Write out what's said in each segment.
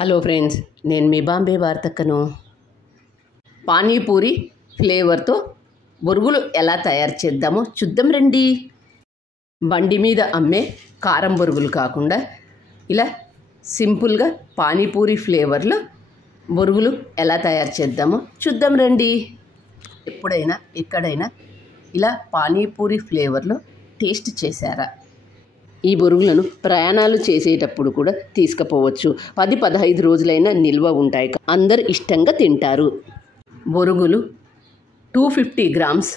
Hello friends, నేను మీ బాంబే వార్తక్కను. పానీపూరి ఫ్లేవర్తో బొరుగులు ఎలా తయారు చేద్దామో చూద్దాం రండి. బండి మీద అమ్మే కారం బొరుగులు కాకుండా ఇలా సింపుల్గా పానీపూరి ఫ్లేవర్లో బొరుగులు ఎలా తయారు చేద్దామో చూద్దాం రండి. ఎప్పుడైనా ఎక్కడైనా ఇలా పానీపూరి ఫ్లేవర్లో టేస్ట్ చేశారా? ఈ బొరుగులను ప్రయాణాలు చేసేటప్పుడు కూడా తీసుకుపోవచ్చు. 10-15 రోజులైనా నిల్వ ఉంటాయి. అందరు ఇష్టంగా తింటారు. బొరుగులు 250 గ్రామ్స్,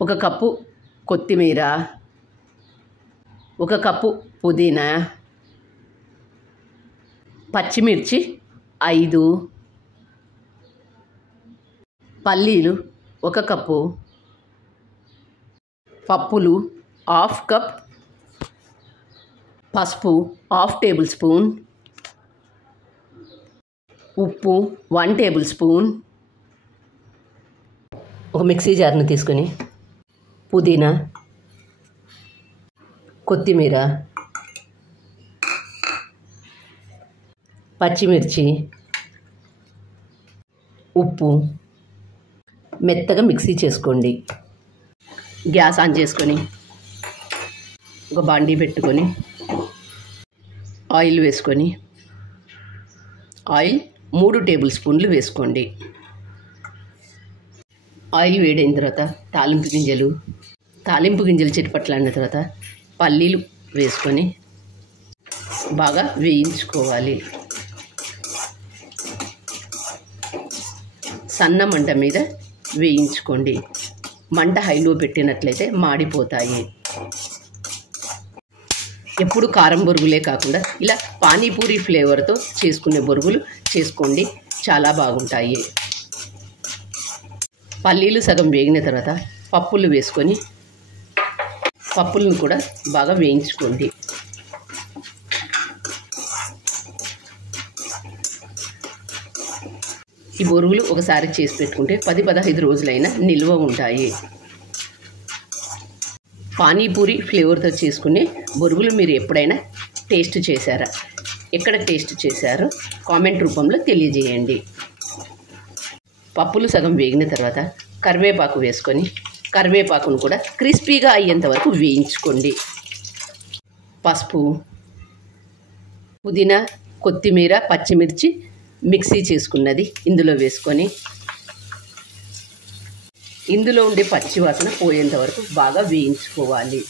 1 కప్పు కొత్తిమీర, 1 కప్పు పుదీనా, పచ్చిమిర్చి 5, పల్లీలు 1 కప్పు, పప్పులు 1/2 కప్, పసుపు 1/2 టేబుల్ స్పూన్, ఉప్పు 1 టేబుల్ స్పూన్. ఒక మిక్సీ జార్ని తీసుకొని పుదీనా, కొత్తిమీర, పచ్చిమిర్చి, ఉప్పు మెత్తగా మిక్సీ చేసుకోండి. గ్యాస్ ఆన్ చేసుకొని ఒక బాండీ పెట్టుకొని ఆయిల్ వేసుకొని ఆయిల్ 3 టేబుల్ స్పూన్లు వేసుకోండి. ఆయిల్ వేడైన తర్వాత తాలింపు గింజలు చిటపట్లాడిన తర్వాత పల్లీలు వేసుకొని బాగా వేయించుకోవాలి. సన్న మంట మీద వేయించుకోండి. మంట హైలో పెట్టినట్లయితే మాడిపోతాయి. ఎప్పుడు కారం బొరుగులే కాకుండా ఇలా పానీపూరి ఫ్లేవర్తో చేసుకునే బొరుగులు చేసుకోండి, చాలా బాగుంటాయి. పల్లీలు సగం వేగిన తర్వాత పప్పులు వేసుకొని పప్పులను కూడా బాగా వేయించుకోండి. ఈ బొరుగులు ఒకసారి చేసి పెట్టుకుంటే 10-15 రోజులైనా నిల్వ ఉంటాయి. పానీపూరి ఫ్లేవర్తో చేసుకునే బొరుగులు మీరు ఎప్పుడైనా టేస్ట్ చేశారా? ఎక్కడ టేస్ట్ చేశారో కామెంట్ రూపంలో తెలియజేయండి. పప్పులు సగం వేగిన తర్వాత కరివేపాకు వేసుకొని కరివేపాకును కూడా క్రిస్పీగా అయ్యేంత వరకు వేయించుకోండి. పసుపు, పుదీనా, కొత్తిమీర, పచ్చిమిర్చి మిక్సీ చేసుకున్నది ఇందులో వేసుకొని ఇందులో ఉండే పచ్చివాసన పోయేంత వరకు బాగా వేయించుకోవాలి.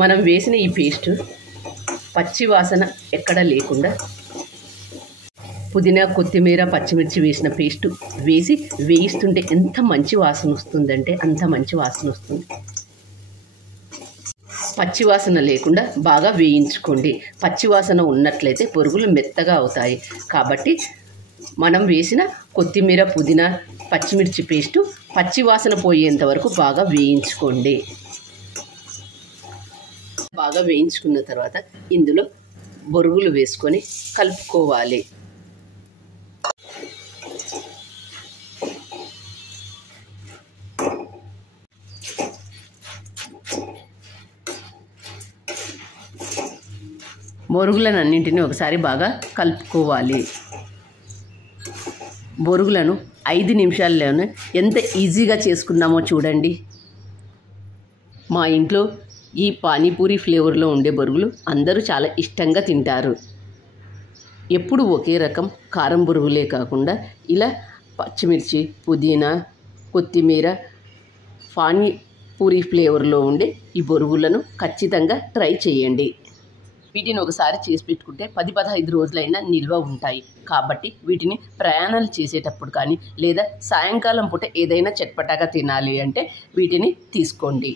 మనం వేసిన ఈ పేస్ట్ పచ్చివాసన ఎక్కడ లేకుండా పుదీనా, కొత్తిమీర, పచ్చిమిర్చి వేసిన పేస్ట్ వేసి వేయిస్తుంటే ఎంత మంచి వాసన వస్తుందంటే అంత మంచి వాసన వస్తుంది. పచ్చివాసన లేకుండా బాగా వేయించుకోండి. పచ్చివాసన ఉన్నట్లయితే బొరుగులు మెత్తగా అవుతాయి. కాబట్టి మనం వేసిన కొత్తిమీర, పుదీనా, పచ్చిమిర్చి పేస్టు పచ్చివాసన పోయేంత వరకు బాగా వేయించుకోండి. బాగా వేయించుకున్న తర్వాత ఇందులో బొరుగులు వేసుకొని కలుపుకోవాలి. బొరుగులను అన్నింటినీ ఒకసారి బాగా కలుపుకోవాలి. బొరుగులను 5 నిమిషాల్లోనే ఎంత ఈజీగా చేసుకున్నామో చూడండి. మా ఇంట్లో ఈ పానీపూరి ఫ్లేవర్లో ఉండే బొరుగులు అందరూ చాలా ఇష్టంగా తింటారు. ఎప్పుడు ఒకే రకం కారం బొరుగులే కాకుండా ఇలా పచ్చిమిర్చి, పుదీనా, కొత్తిమీర, పానీపూరి ఫ్లేవర్లో ఉండే ఈ బొరుగులను ఖచ్చితంగా ట్రై చేయండి. వీటిని ఒకసారి చేసి పెట్టుకుంటే 10-15 రోజులైనా నిల్వ ఉంటాయి. కాబట్టి వీటిని ప్రయాణాలు చేసేటప్పుడు కానీ లేదా సాయంకాలం పూట ఏదైనా చట్పటాగా తినాలి అంటే వీటిని తీసుకోండి.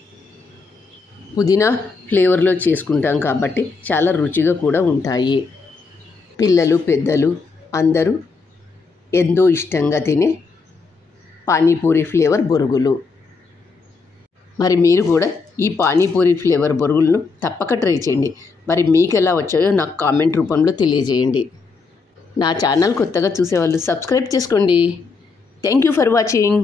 పుదీనా ఫ్లేవర్లో చేసుకుంటాం కాబట్టి చాలా రుచిగా కూడా ఉంటాయి. పిల్లలు, పెద్దలు అందరూ ఎంతో ఇష్టంగా తినే పానీపూరి ఫ్లేవర్ బొరుగులు. మరి మీరు కూడా ఈ పానీపూరి ఫ్లేవర్ బొరుగులను తప్పక ట్రై చేయండి. మరి మీకు ఎలా వచ్చాయో నాకు కామెంట్ రూపంలో తెలియజేయండి. నా ఛానల్ కొత్తగా చూసేవాళ్ళు సబ్స్క్రైబ్ చేసుకోండి. Thank you for watching.